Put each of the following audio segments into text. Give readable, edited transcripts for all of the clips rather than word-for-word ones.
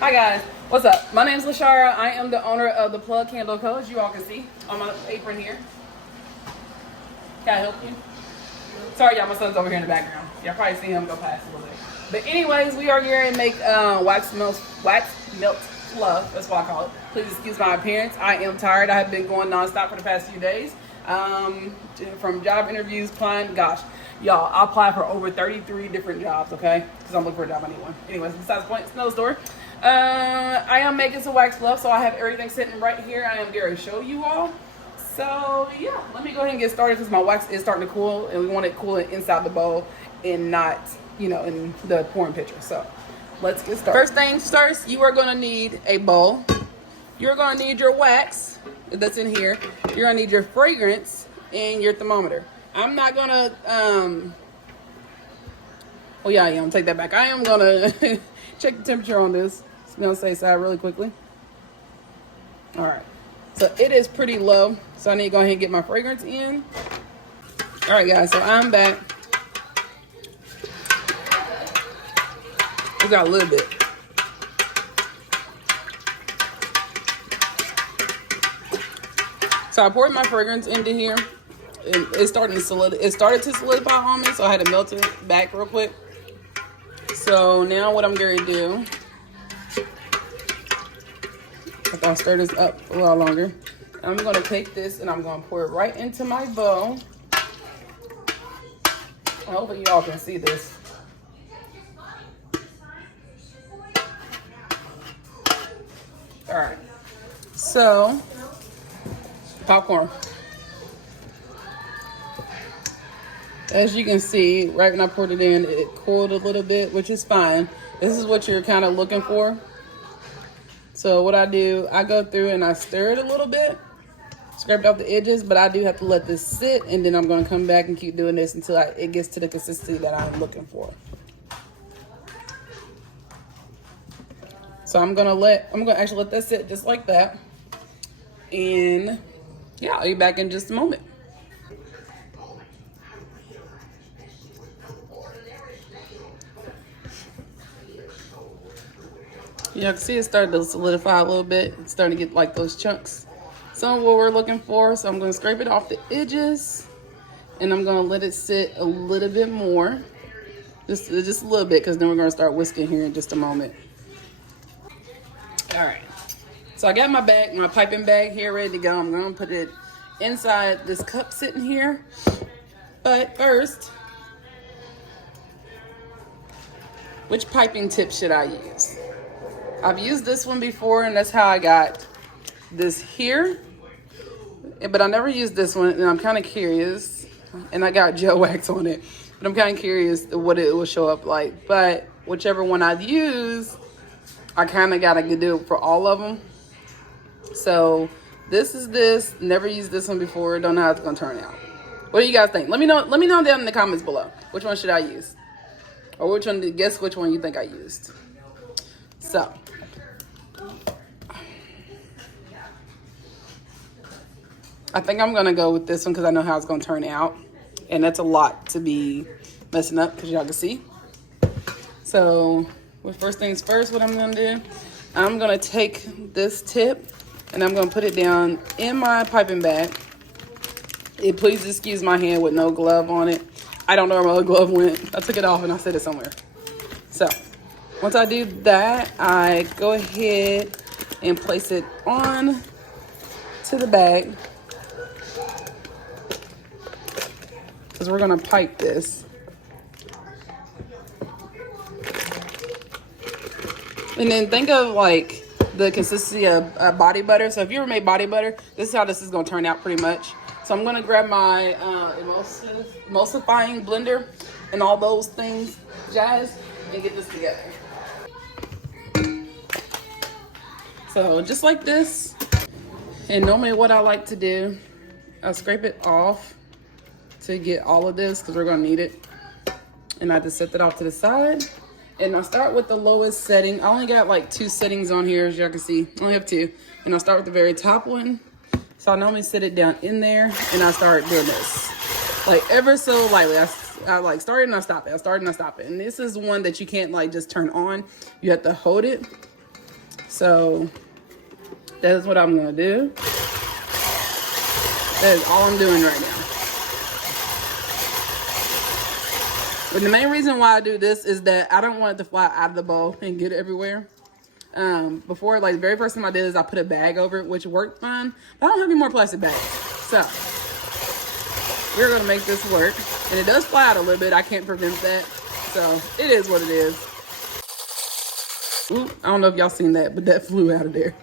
Hi guys, what's up? My name is Lashara. I am the owner of the Plug Candle Co. As you all can see on my apron here. Can I help you? Sorry, y'all, my son's over here in the background. Y'all probably see him go past a little bit. But anyways, we are here to make wax melt fluff. That's what I call it. Please excuse my appearance. I am tired. I have been going nonstop for the past few days. From job interviews, client, gosh, y'all, I applied for over 33 different jobs, okay? Because I'm looking for a job anyway. Anyways, besides the point, it's no story. I am making some wax fluff, so I have everything sitting right here. I am going to show you all. So yeah, let me go ahead and get started because my wax is starting to cool, and we want it cooling inside the bowl and not, in the pouring pitcher. So let's get started. First things first, you are going to need a bowl. You're going to need your wax that's in here. You're going to need your fragrance and your thermometer. I'm not going to, oh yeah, I am. Take that back. I am going to check the temperature on this. It's going to say side really quickly. All right. So it is pretty low. So I need to go ahead and get my fragrance in. All right, guys. So I'm back. We got a little bit. So I poured my fragrance into here. It started to solidify on me, so I had to melt it back real quick. So now what I'm going to do, I'll stir this up a little longer. I'm going to take this and I'm going to pour it right into my bowl. Hopefully y'all can see this. All right. So, popcorn. As you can see, right when I poured it in, it cooled a little bit, which is fine. This is what you're kind of looking for. So what I do, I go through and I stir it a little bit, scraped off the edges, but I do have to let this sit, and then I'm going to come back and keep doing this until it gets to the consistency that I'm looking for. So I'm going to actually let that sit just like that. And yeah, I'll be back in just a moment. You can see it started to solidify a little bit. It's starting to get like those chunks. Some of what we're looking for. So I'm going to scrape it off the edges, and I'm going to let it sit a little bit more. Just a little bit, because then we're going to start whisking here in just a moment. All right. So I got my bag, my piping bag here ready to go. I'm going to put it inside this cup sitting here. But first, which piping tip should I use? I've used this one before, and that's how I got this here. But I never used this one, and I'm kind of curious. And I got gel wax on it, but I'm kind of curious what it will show up like. But whichever one I use, I kind of got to do it for all of them. So this is this. Never used this one before. Don't know how it's gonna turn out. What do you guys think? Let me know down in the comments below. Which one should I use? Or guess which one you think I used. So I think I'm going to go with this one because I know how it's going to turn out. And that's a lot to be messing up, because y'all can see. So, first things first, what I'm going to do, I'm going to take this tip and I'm going to put it down in my piping bag. Please excuse my hand with no glove on it. I don't know where my other glove went. I took it off and I set it somewhere. So, once I do that, I go ahead and place it on to the bag. Because we're going to pipe this. And then think of like the consistency of body butter. So if you ever made body butter, this is how this is going to turn out pretty much. So I'm going to grab my emulsifying blender and all those things, jazz, and get this together. So just like this. And normally what I like to do, I'll scrape it off to get all of this, because we're going to need it. And I just set that off to the side. And I'll start with the lowest setting. I only got like 2 settings on here, as y'all can see. I only have 2. And I'll start with the very top one. So I normally set it down in there, and I start doing this. Like ever so lightly. I like start and I stop it. I start and I stop it. And this is one that you can't like just turn on. You have to hold it So that is what I'm gonna do. That is all I'm doing right now. But the main reason why I do this is that I don't want it to fly out of the bowl and get everywhere. Before, like the very first time I did this, I put a bag over it, which worked fine. But I don't have any more plastic bags. So we're gonna make this work. And it does fly out a little bit. I can't prevent that. So it is what it is. Ooh, I don't know if y'all seen that, but that flew out of there.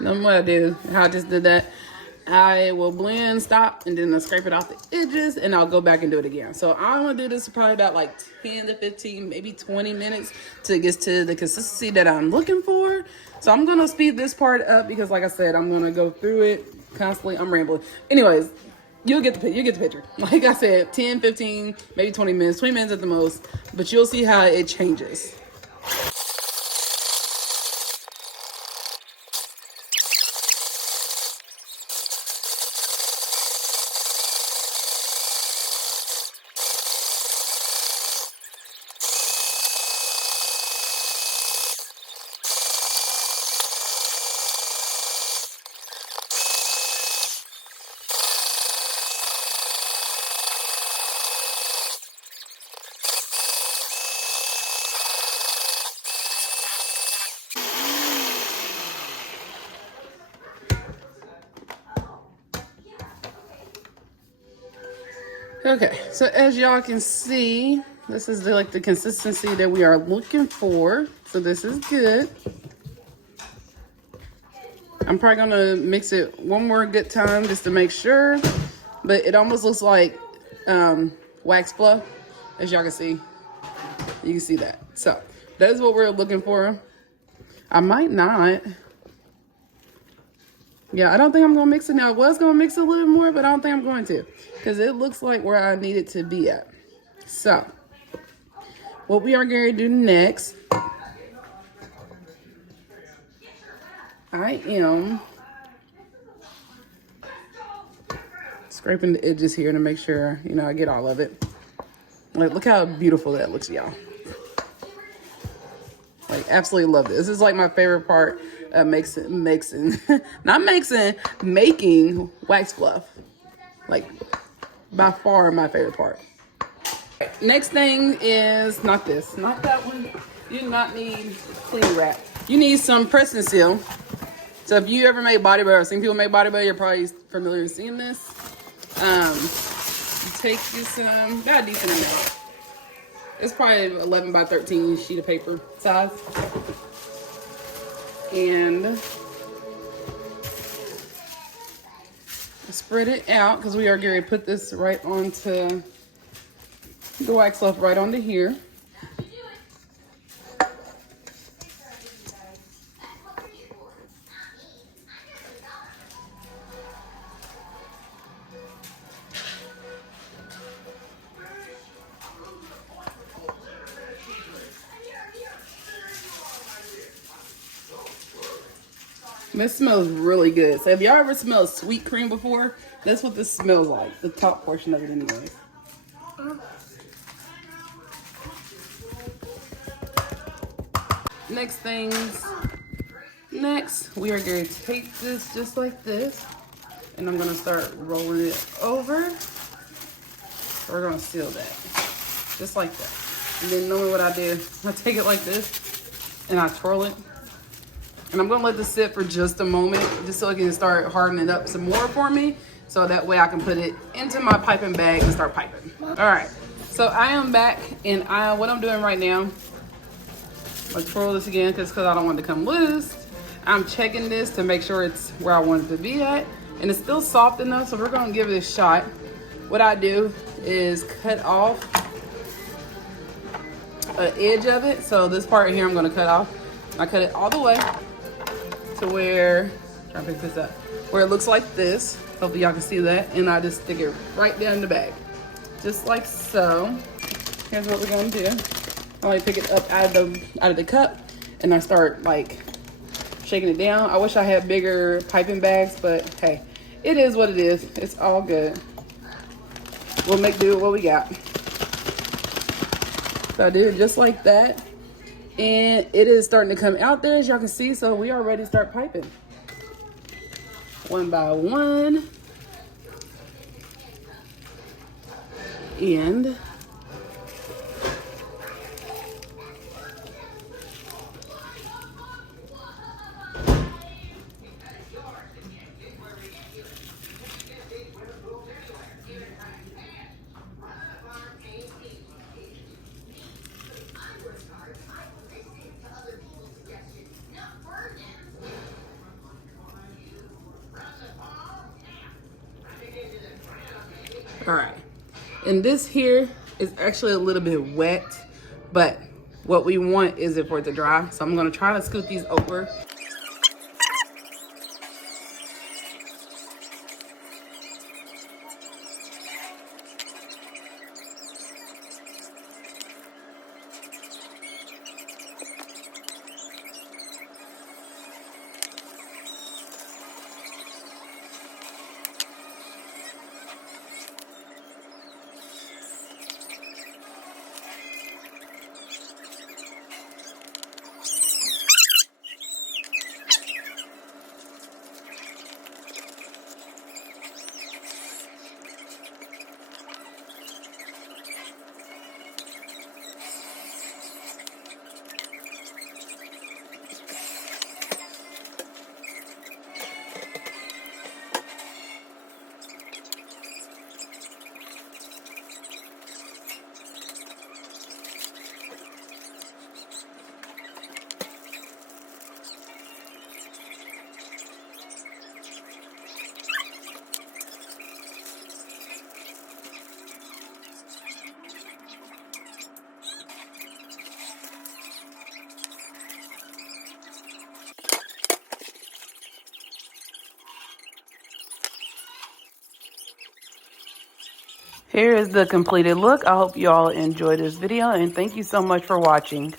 Then what I do, how I just did that, I will blend, stop, and then I'll scrape it off the edges, and I'll go back and do it again. So I'm gonna do this for probably about like 10 to 15, maybe 20 minutes till it gets to the consistency that I'm looking for. So I'm gonna speed this part up because, like I said, I'm gonna go through it constantly. I'm rambling. Anyways, you get the picture. Like I said, 10, 15, maybe 20 minutes, 20 minutes at the most, but you'll see how it changes. Okay, so as y'all can see, this is like the consistency that we are looking for. So this is good. I'm probably gonna mix it one more good time just to make sure. But it almost looks like wax fluff, as y'all can see. You can see that. So that is what we're looking for. I might not. Yeah, I don't think I'm gonna mix it now. I was gonna mix it a little more, but I don't think I'm going to, because it looks like where I need it to be at. So what we are going to do next, I am scraping the edges here to make sure, you know, I get all of it. Like, look how beautiful that looks, y'all. Like, absolutely love this. This is like my favorite part of making wax fluff. Like, by far my favorite part. Next thing is not this, not that one. You do not need cling wrap. You need some press and seal. So if you ever made body butter or seen people make body butter, you're probably familiar with seeing this. Take you some, got a decent amount. It's probably 11 by 13 sheet of paper size. And spread it out, because we are going to put this right onto the wax fluff, right onto here. This smells really good. So if y'all ever smelled sweet cream before, that's what this smells like. The top portion of it anyway. Next, we are going to take this just like this. And I'm going to start rolling it over. We're going to seal that. Just like that. And then normally what I do, I take it like this and I twirl it. And I'm gonna let this sit for just a moment, just so it can start hardening up some more for me. So that way I can put it into my piping bag and start piping. All right, so I am back, and what I'm doing right now, I'm gonna twirl this again because I don't want it to come loose. I'm checking this to make sure it's where I want it to be at. And it's still soft enough, so we're gonna give it a shot. What I do is cut off an edge of it. So this part here I'm gonna cut off. I cut it all the way to where, try to pick this up, where it looks like this. Hopefully y'all can see that. And I just stick it right down in the bag. Just like so. Here's what we're gonna do. I only pick it up out of the cup, and I start like shaking it down. I wish I had bigger piping bags, but hey, It is what it is. It's all good. We'll make do with what we got. So I did it just like that. And it is starting to come out there, as y'all can see. So we are ready to start piping. One by one. And all right. And this here is actually a little bit wet, but what we want is it for it to dry. So I'm gonna try to scoot these over. Here is the completed look. I hope you all enjoyed this video, and thank you so much for watching.